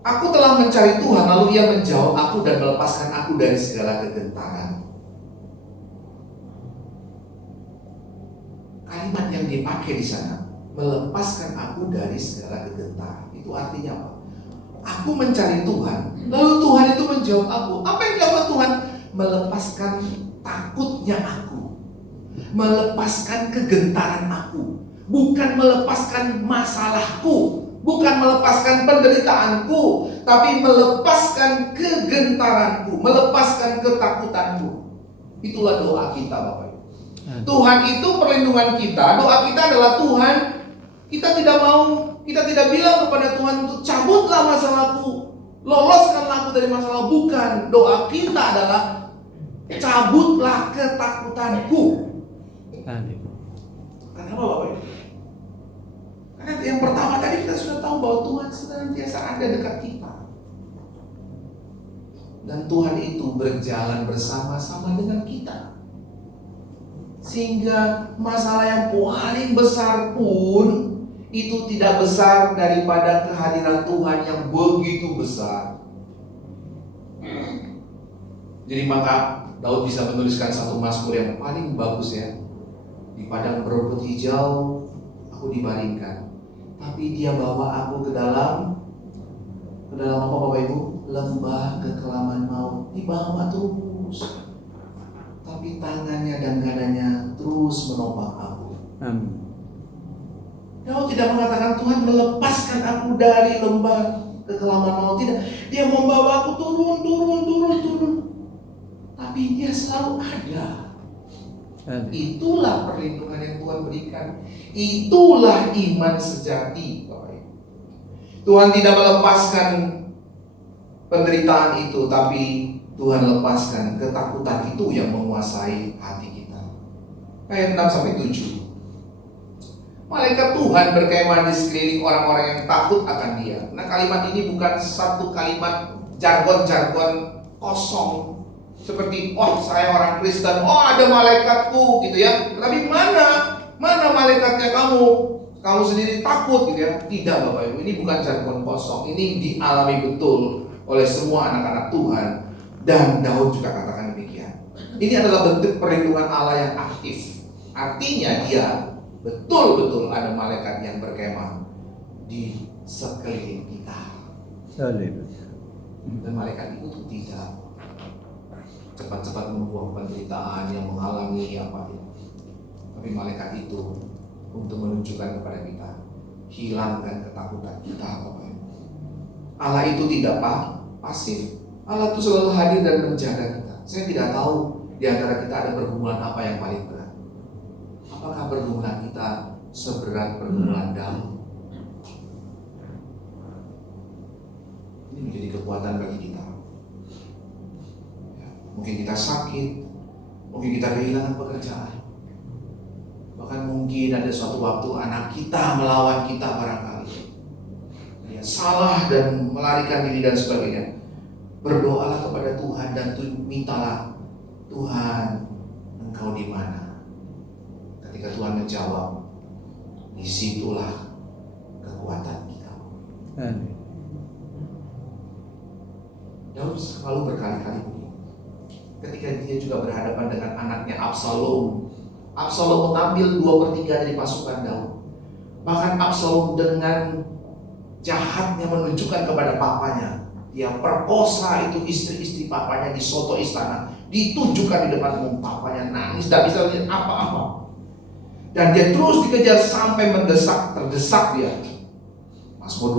Aku telah mencari Tuhan, lalu Ia menjauh aku dan melepaskan aku dari segala kegentaran. Kalimat yang dipakai di sana, melepaskan aku dari segala kegentaran, itu artinya apa? Aku mencari Tuhan, lalu Tuhan itu menjawab aku. Apa yang dilakukan Tuhan? Melepaskan takutnya aku, melepaskan kegentaran aku, bukan melepaskan masalahku, bukan melepaskan penderitaanku, tapi melepaskan kegentaranku, melepaskan ketakutanku. Itulah doa kita, Bapak Ibu. Tuhan itu perlindungan kita. Doa kita adalah, Tuhan, kita tidak bilang kepada Tuhan untuk cabutlah masalahku, loloskanlah aku dari masalah. Bukan. Doa kita adalah, cabutlah ketakutanku. Kenapa, Bapak Ibu? Karena yang pertama tadi kita sudah tahu bahwa Tuhan senantiasa ada dekat kita. Dan Tuhan itu berjalan bersama-sama dengan kita. Sehingga masalah yang paling besar pun itu tidak besar daripada kehadiran Tuhan yang begitu besar. Jadi maka Daud bisa menuliskan satu mazmur yang paling bagus ya. Di padang berumput hijau aku dibaringkan, tapi Dia bawa aku ke dalam apa, Bapak Ibu? Lembah kekelaman maut. Dibawa terus, tapi tangannya dan kanannya terus menopang aku. Amin. Daud tidak mengatakan Tuhan melepaskan aku dari lembah kekelaman maut. Tidak, Dia membawa aku turun. Tapi Dia selalu ada. Itulah perlindungan yang Tuhan berikan. Itulah iman sejati, Bapak Ibu. Tuhan tidak melepaskan penderitaan itu, tapi Tuhan lepaskan ketakutan itu yang menguasai hati kita. Ayat 6-7. Malaikat Tuhan berkemah di sekeliling orang-orang yang takut akan Dia. Nah, kalimat ini bukan satu kalimat jargon-jargon kosong seperti, oh saya orang Kristen, oh ada malaikatku gitu ya. Tapi mana malaikatnya kamu sendiri takut gitu ya. Tidak, Bapak Ibu, ini bukan jargon kosong. Ini dialami betul oleh semua anak-anak Tuhan. Dan Daud juga katakan demikian. Ini adalah bentuk perlindungan Allah yang aktif. Artinya Dia betul-betul ada malaikat yang berkemah di sekeliling kita. Dan malaikat itu tidak cepat-cepat membuang penderitaan yang menghalangi apa ya. Tapi malaikat itu untuk menunjukkan kepada kita, hilangkan ketakutan kita, Bapak Ibu. Allah itu tidak pasif. Allah itu selalu hadir dan menjaga kita. Saya tidak tahu di antara kita ada pergumulan apa yang paling berat. Apakah pergumulan kita seberat pergumulan Daud? Ini menjadi kekuatan bagi kita. Mungkin kita sakit, mungkin kita kehilangan pekerjaan, bahkan mungkin ada suatu waktu anak kita melawan kita barangkali, dia salah dan melarikan diri dan sebagainya. Berdoalah kepada Tuhan dan mintalah, Tuhan, Engkau di mana? Ketika Tuhan menjawab, disitulah kekuatan kita. Daud selalu berkali-kali begini. Ketika dia juga berhadapan dengan anaknya Absalom mengambil 2/3 dari pasukan Daud. Bahkan Absalom dengan jahatnya menunjukkan kepada papanya, dia perkosa itu istri-istri papanya di soto istana, ditunjukkan di depan umum. Papanya nangis, tidak bisa lihat apa-apa. Dan dia terus dikejar sampai terdesak dia. Mazmur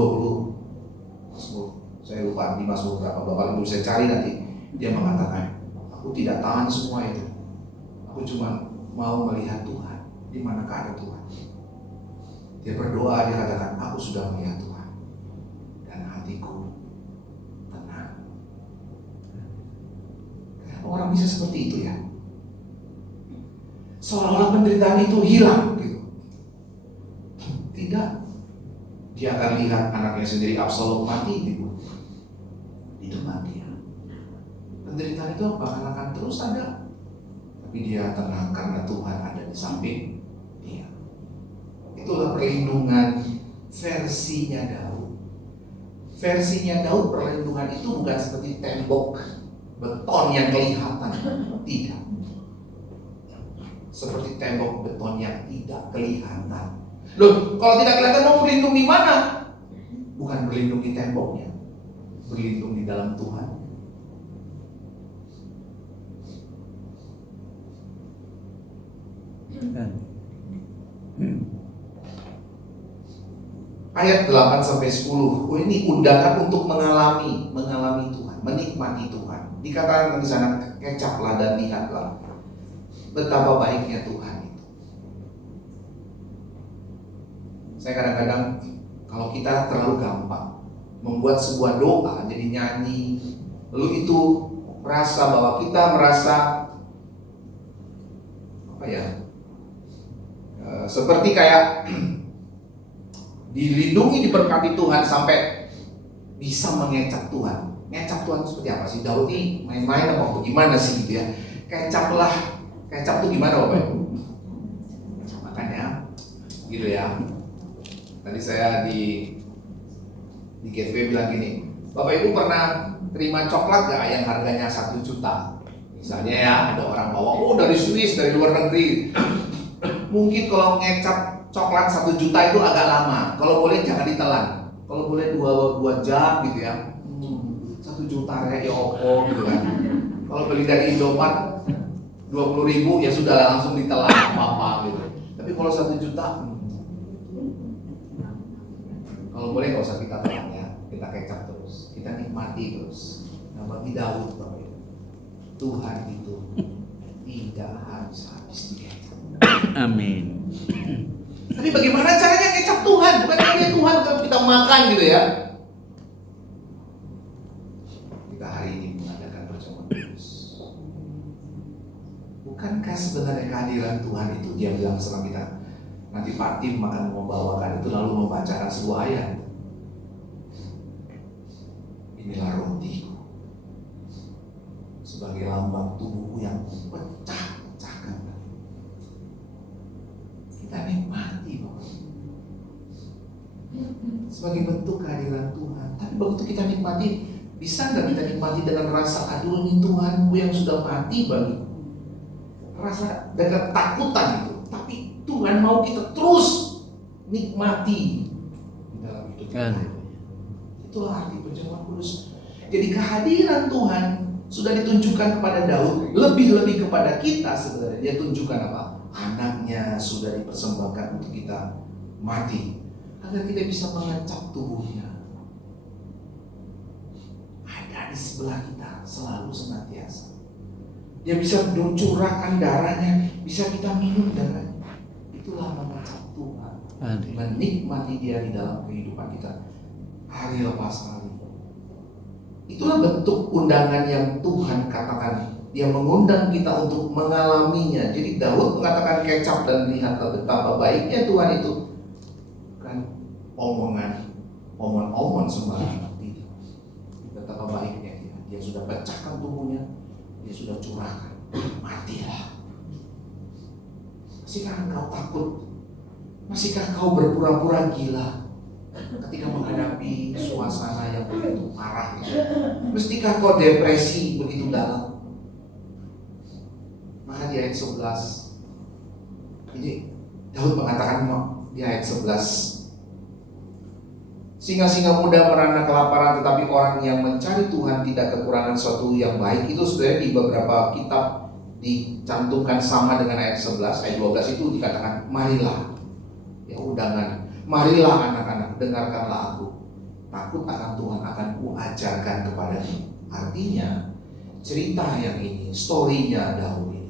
20, saya lupa di Mazmur berapa, Bapak bisa cari nanti. Dia mengatakan, aku tidak tahan semua itu. Aku cuma mau melihat Tuhan. Di manakah ada Tuhan? Dia berdoa, dia katakan, aku sudah melihat Tuhan. Dan hatiku tenang. Kenapa orang bisa seperti itu ya? Seolah-olah penderitaan itu hilang gitu. Tidak. Dia akan lihat anaknya sendiri Absalom mati dibunuh di depan dia. Penderitaan itu akan terus ada, tapi dia tenang karena Tuhan ada di samping dia. Itulah perlindungan versinya Daud. Versinya Daud perlindungan itu bukan seperti tembok beton yang kelihatan. Tidak. Seperti tembok beton yang tidak kelihatan. Loh, kalau tidak kelihatan mau berlindung di mana? Bukan berlindung di temboknya, berlindung di dalam Tuhan. Ayat 8-10. Oh, ini undangan untuk mengalami Tuhan, menikmati Tuhan. Dikatakan di sana, kecaplah dan lihatlah betapa baiknya Tuhan itu. Saya kadang-kadang kalau kita terlalu gampang membuat sebuah doa jadi nyanyi, lalu itu merasa bahwa kita merasa apa ya? Seperti kayak dilindungi, diberkati Tuhan sampai bisa mengecap Tuhan. Ngecap Tuhan seperti apa sih? Daud ini main-main apa gimana sih gitu ya? Kecap tuh gimana Bapak Ibu? Makanya gitu ya. Tadi saya di Gateway bilang gini, Bapak Ibu pernah terima coklat gak yang harganya 1 juta? Misalnya ya, ada orang bawa, oh dari Swiss, dari luar negeri. Mungkin kalau ngecap coklat 1 juta itu agak lama. Kalau boleh jangan ditelan. Kalau boleh 2 jam gitu ya. 1 juta ya opo gitu kan. Kalau beli dari Indomaret 20.000 ya sudah langsung ditelan apa-apa gitu. Tapi kalau 1 juta kalau boleh nggak usah kita telan ya. Kita kecap terus. Kita nikmati terus. Nah bagi Daud Bapak Ibu, Tuhan itu tidak habis-habis dikecap. Amin. Tapi bagaimana caranya ngecap Tuhan? Bukan hanya Tuhan kalau kita makan gitu ya. Kita hari ini mengadakan perjamuan kudus. Bukankah sebenarnya kehadiran Tuhan itu dia bilang sama kita, nanti Pak Tim akan membawakan itu lalu membacakan sebuah ayat. Inilah rotiku sebagai lambang tubuhku yang pecah-pecahkan. Kita nikmati Bapak, sebagai bentuk kehadiran Tuhan. Tapi begitu kita nikmati, bisa nggak kita nikmati dengan rasa aduh ini Tuhanku yang sudah mati bagiku, rasa dengan ketakutan itu. Tapi Tuhan mau kita terus nikmati di dalam hidup kita. Itulah arti perjamuan kudus. Jadi kehadiran Tuhan sudah ditunjukkan kepada Daud, lebih-lebih kepada kita sebenarnya. Dia tunjukkan apa? Anaknya sudah dipersembahkan untuk kita mati agar kita bisa mengecap tubuhnya. Ada di sebelah kita selalu senantiasa. Dia bisa mencurahkan darahnya, bisa kita minum darahnya. Itulah mengecap Tuhan, menikmati Dia di dalam kehidupan kita hari lepas hari. Itulah bentuk undangan yang Tuhan katakan. Dia mengundang kita untuk mengalaminya. Jadi Daud mengatakan kecap dan lihatlah betapa baiknya Tuhan itu. Bukan omong sembarangan. Tidak. Betapa baiknya Dia. Dia sudah pecahkan tubuhnya. Dia sudah curahkan. Matilah. Masihkah engkau takut? Masihkah kau berpura-pura gila ketika menghadapi suasana yang begitu parah? Mestikah kau depresi begitu dalam? Maka di ayat 11 ini Daud mengatakan di ayat 11, singa-singa muda merana kelaparan, tetapi orang yang mencari Tuhan tidak kekurangan suatu yang baik. Itu sebenarnya di beberapa kitab dicantumkan sama dengan ayat 11. Ayat 12 itu dikatakan marilah, ya undangan, marilah anak-anak, dengarkanlah aku, takut akan Tuhan akan kuajarkan kepadamu. Artinya cerita yang ini, story-nya Daud ini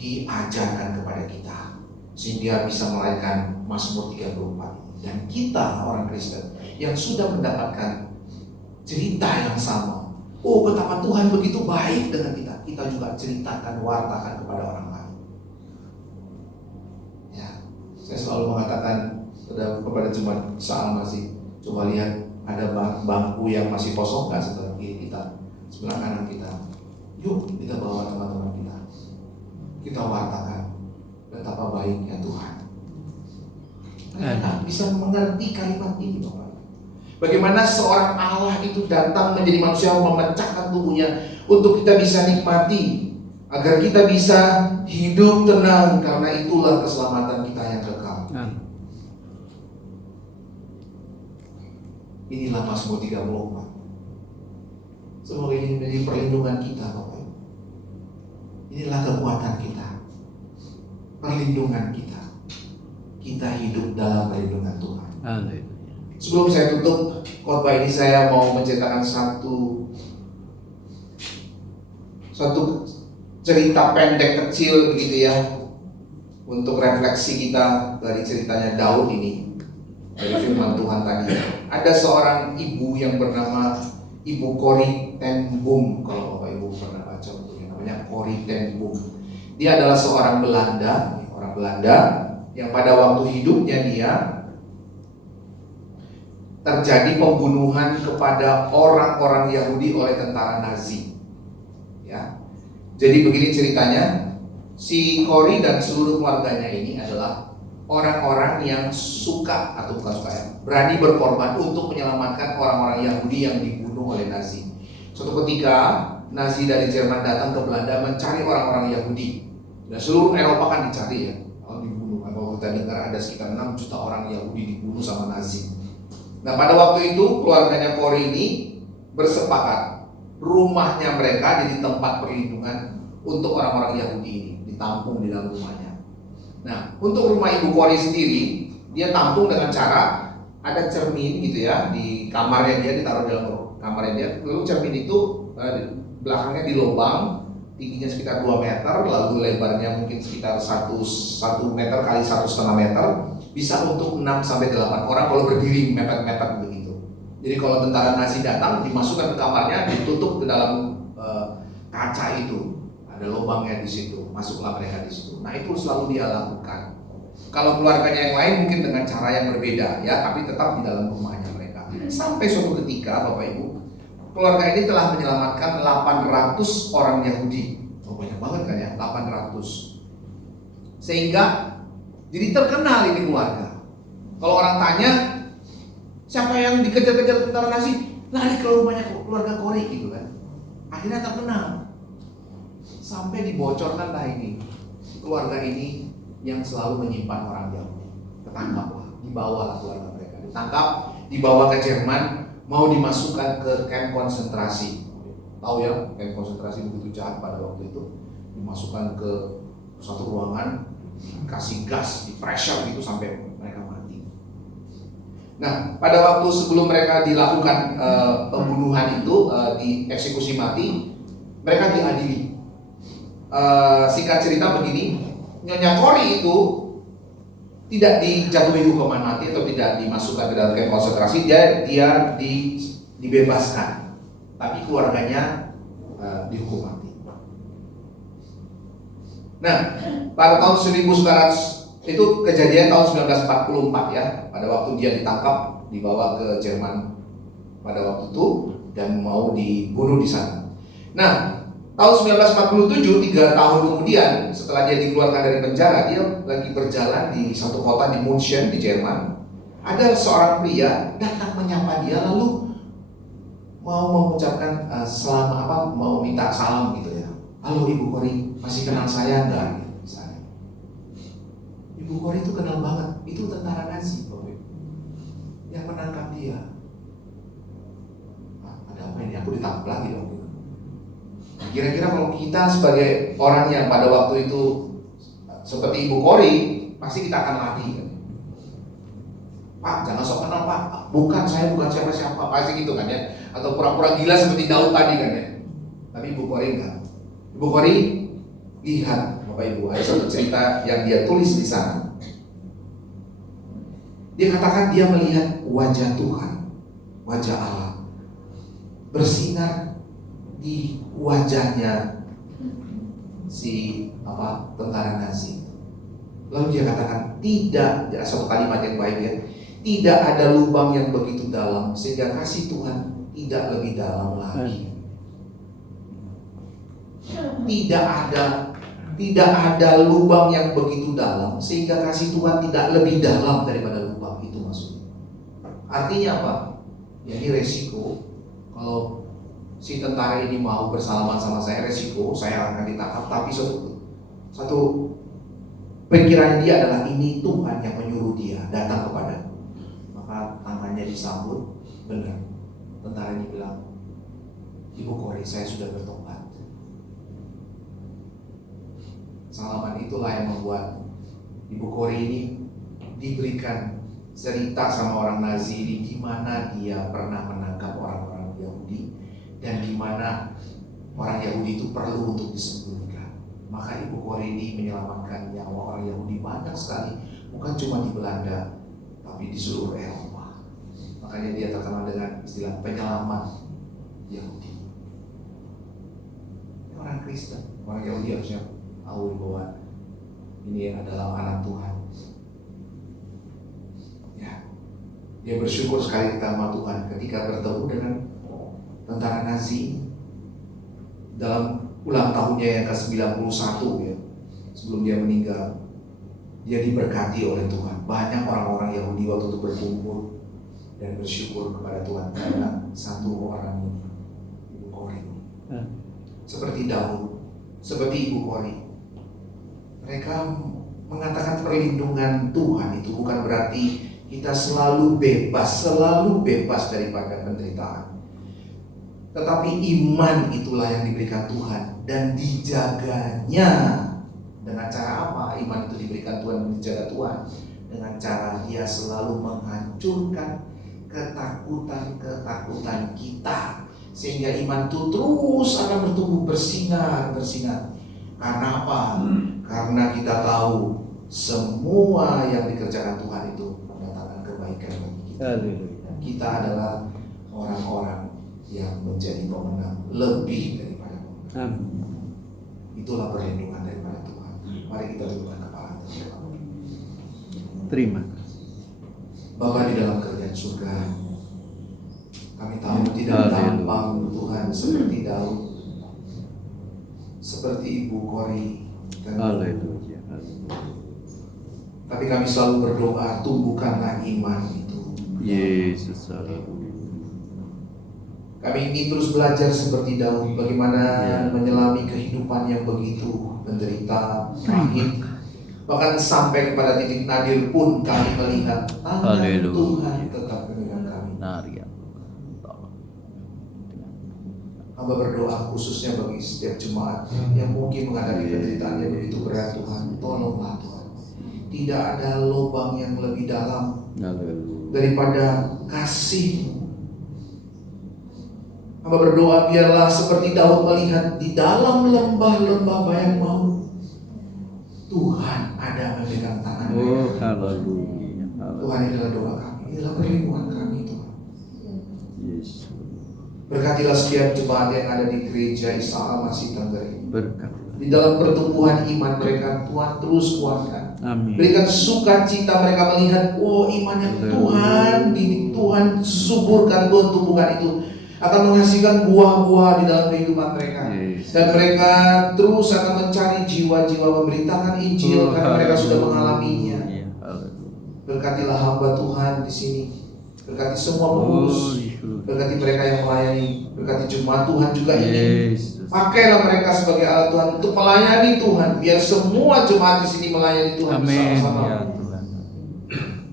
diajarkan kepada kita sehingga bisa melahirkan Mazmur 34. Dan kita orang Kristen yang sudah mendapatkan cerita yang sama, oh betapa Tuhan begitu baik dengan kita, kita juga ceritakan, wartakan kepada orang lain. Ya, saya selalu mengatakan kepada jemaat Saal masih, coba lihat ada bangku yang masih kosong nggak sebelah kiri kita, sebelah kanan kita. Yuk kita bawa teman-teman kita wartakan betapa baiknya Tuhan. Mereka bisa mengerti kalimat ini, Bapak. Bagaimana seorang Allah itu datang menjadi manusia, memecahkan tubuhnya untuk kita bisa nikmati, agar kita bisa hidup tenang, karena itulah keselamatan kita yang kekal. Inilah Mazmur 34. Semoga ini menjadi perlindungan kita, Bapak. Inilah kekuatan kita, perlindungan kita. Kita hidup dalam perlindungan Tuhan. Sebelum saya tutup khotbah ini, saya mau menceritakan satu cerita pendek kecil begitu ya, untuk refleksi kita dari ceritanya Daud ini, dari firman Tuhan tadi. Ada seorang ibu yang bernama Ibu Corrie ten Boom, kalau Bapak Ibu pernah baca bukunya, namanya Corrie ten Boom. Dia adalah seorang orang Belanda yang pada waktu hidupnya dia terjadi pembunuhan kepada orang-orang Yahudi oleh tentara Nazi. Ya. Jadi begini ceritanya, si Corrie dan seluruh keluarganya ini adalah orang-orang yang suka atau bukan suka ya, berani berkorban untuk menyelamatkan orang-orang Yahudi yang dibunuh oleh Nazi. Suatu ketika Nazi dari Jerman datang ke Belanda mencari orang-orang Yahudi, dan seluruh Eropa kan dicari ya, kalau dibunuh. Kalau kita dengar ada sekitar 6 juta orang Yahudi dibunuh sama Nazi. Nah, pada waktu itu keluarganya Corrie ini bersepakat rumahnya mereka jadi tempat perlindungan untuk orang-orang Yahudi ini, ditampung di dalam rumahnya. Nah, untuk rumah Ibu Corrie sendiri, dia tampung dengan cara ada cermin gitu ya di kamarnya dia, ditaruh dalam kamarnya dia. Lalu cermin itu belakangnya dilobang, tingginya sekitar 2 meter, lalu lebarnya mungkin sekitar 1 meter kali 1,5 meter, bisa untuk 6 sampai 8 orang kalau berdiri mepet-mepet begitu. Jadi kalau tentara Nazi datang, dimasukkan ke kamarnya, ditutup ke dalam kaca itu. Ada lubangnya di situ, masuklah mereka di situ. Nah, itu selalu dia lakukan. Kalau keluarganya yang lain mungkin dengan cara yang berbeda ya, tapi tetap di dalam rumahnya mereka. Sampai suatu ketika, Bapak Ibu, keluarga ini telah menyelamatkan 800 orang Yahudi. Oh, banyak banget kan ya, 800. Sehingga jadi terkenal ini keluarga. Kalau orang tanya, siapa yang dikejar-kejar tentara Nazi? Lari ke rumahnya keluarga Corrie gitu kan. Akhirnya terkenal. Sampai dibocorkanlah ini, keluarga ini yang selalu menyimpan orang Yahudi. Ketangkaplah, dibawalah keluarga mereka. Ditangkap, dibawa ke Jerman, mau dimasukkan ke kamp konsentrasi. Tahu ya, kamp konsentrasi begitu jahat pada waktu itu. Dimasukkan ke satu ruangan, kasih gas, di pressure gitu sampai mereka mati. Nah, pada waktu sebelum mereka dilakukan pembunuhan itu, dieksekusi mati, mereka diadili. Singkat cerita begini, Nyonya Corrie itu tidak dijatuhi hukuman mati atau tidak dimasukkan ke dalam kamp konsentrasi, dia dibebaskan, tapi keluarganya dihukum mati. Nah, pada tahun 1900 itu kejadian tahun 1944 ya, pada waktu dia ditangkap, dibawa ke Jerman pada waktu itu dan mau dibunuh di sana. Nah, tahun 1947, 3 tahun kemudian setelah dia dikeluarkan dari penjara, dia lagi berjalan di satu kota di München di Jerman. Ada seorang pria datang menyapa dia, lalu mau mengucapkan mau minta salam gitu ya. Halo Ibu Corrie, masih kenal saya enggak? Misalnya. Ibu Corrie itu kenal banget, itu tentara Nazi yang menangkap dia. Ada apa ini? Aku ditangkap lagi dong. Kira-kira kalau kita sebagai orang yang pada waktu itu seperti Ibu Corrie, pasti kita akan latih kan? Pak, jangan sok kenal Pak. Bukan, saya bukan siapa-siapa. Pasti gitu kan ya. Atau pura-pura gila seperti Daud tadi kan ya. Tapi Ibu Corrie enggak. Ibu Corrie lihat, Bapak Ibu, ada satu cerita yang dia tulis di sana. Dia katakan dia melihat wajah Tuhan, wajah Allah bersinar di wajahnya si tentara Nazi. Lalu dia katakan tidak, satu kalimat yang baik ya, tidak ada lubang yang begitu dalam sehingga kasih Tuhan tidak lebih dalam lagi. tidak ada lubang yang begitu dalam sehingga kasih Tuhan tidak lebih dalam daripada lubang itu maksudnya. Artinya apa? Ya ini resiko. Kalau si tentara ini mau bersalaman sama saya, resiko saya akan ditangkap. Tapi satu pikiran dia adalah ini Tuhan yang menyuruh dia datang kepada. Maka tangannya disambut. Benar. Tentara ini bilang, Ibu Kori, saya sudah bertobat. Salaman itulah yang membuat Ibu Kori ini diberikan cerita sama orang Nazi ini di mana dia pernah menangkap orang-orang Yahudi dan di mana orang Yahudi itu perlu untuk disembunyikan. Maka Ibu Kori ini menyelamatkan nyawa orang Yahudi banyak sekali, bukan cuma di Belanda, tapi di seluruh Eropa. Makanya dia terkenal dengan istilah penyelamat Yahudi. Orang Kristen, orang Yahudi harusnya tahu bahwa ini adalah anak Tuhan. Ya, dia bersyukur sekali sama Tuhan ketika bertemu dengan tentara Nazi dalam ulang tahunnya yang ke-91 ya, sebelum dia meninggal. Dia diberkati oleh Tuhan. Banyak orang-orang Yahudi waktu itu berkumpul dan bersyukur kepada Tuhan karena satu orang ini, Ibu Kori. Seperti Daud, seperti Ibu Kori. Mereka mengatakan perlindungan Tuhan itu bukan berarti kita selalu bebas daripada penderitaan. Tetapi iman itulah yang diberikan Tuhan dan dijaganya. Dengan cara apa iman itu diberikan Tuhan dan dijaga Tuhan? Dengan cara dia selalu menghancurkan ketakutan kita. Sehingga iman itu terus akan bertumbuh bersinar. Karena apa? Karena kita tahu semua yang dikerjakan Tuhan itu mendatangkan kebaikan bagi kita. Dan kita adalah orang-orang yang menjadi pemenang lebih daripada pemenang. Itulah perlindungan daripada Tuhan. Mari kita tundukkan kepala. Terima. Bapa di dalam kerajaan surga, kami tahu tidak gampang Tuhan seperti Daud, seperti Ibu Kori. Haleluya. Tapi kami selalu berdoa, tumbuhkanlah iman itu. Yesus, haleluya. Kami ingin terus belajar seperti Daud, bagaimana menyelami kehidupan yang begitu menderita, pahit. Bahkan sampai kepada titik nadir pun kami melihat tangan Tuhan tetap memegang kami. Hamba berdoa khususnya bagi setiap jemaat yang mungkin menghadapi penderitaan yang begitu berat. Tuhan, tolonglah Tuhan. Tidak ada lubang yang lebih dalam daripada kasih. Hamba berdoa biarlah seperti Daud melihat di dalam lembah-lembah bayang maut, Tuhan ada memegang tangan mereka. Haleluya. Tuhan, inilah doa kami, inilah perlindungan kami Tuhan. Yesus. Berkatilah setiap jemaat yang ada di gereja Isa Al-Masih Tengger ini. Di dalam pertumbuhan iman mereka, Tuhan terus kuatkan. Amin. Berikan sukacita mereka melihat, iman yang Tuhan suburkan, Tuhan tumbuhkan itu akan menghasilkan buah-buah di dalam kehidupan mereka. Dan mereka terus akan mencari jiwa-jiwa, memberitakan Injil karena mereka sudah mengalaminya. Berkatilah hamba Tuhan di sini. Berkati semua pengurus, berkati mereka yang melayani, berkati jemaat Tuhan juga ini. Pakailah mereka sebagai alat Tuhan untuk melayani Tuhan. Biar semua jemaat di sini melayani Tuhan bersama-sama. Ya Tuhan.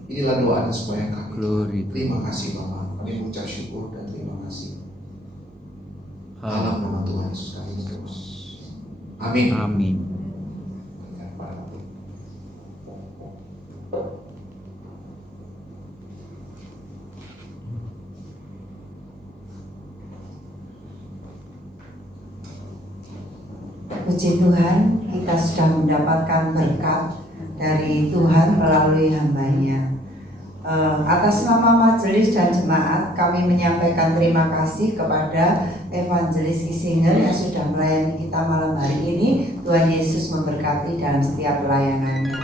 Inilah doa dan semua yang kami. Glory. Terima kasih Bapak. Kami mengucap syukur dan terima kasih. Dalam nama Tuhan Yesus kami terus. Amin. Amin. Puji Tuhan, kita sudah mendapatkan berkat dari Tuhan melalui hamba-Nya. Atas nama majelis dan jemaat, kami menyampaikan terima kasih kepada Evangelis Isinger yang sudah melayani kita malam hari ini. Tuhan Yesus memberkati dalam setiap pelayanannya.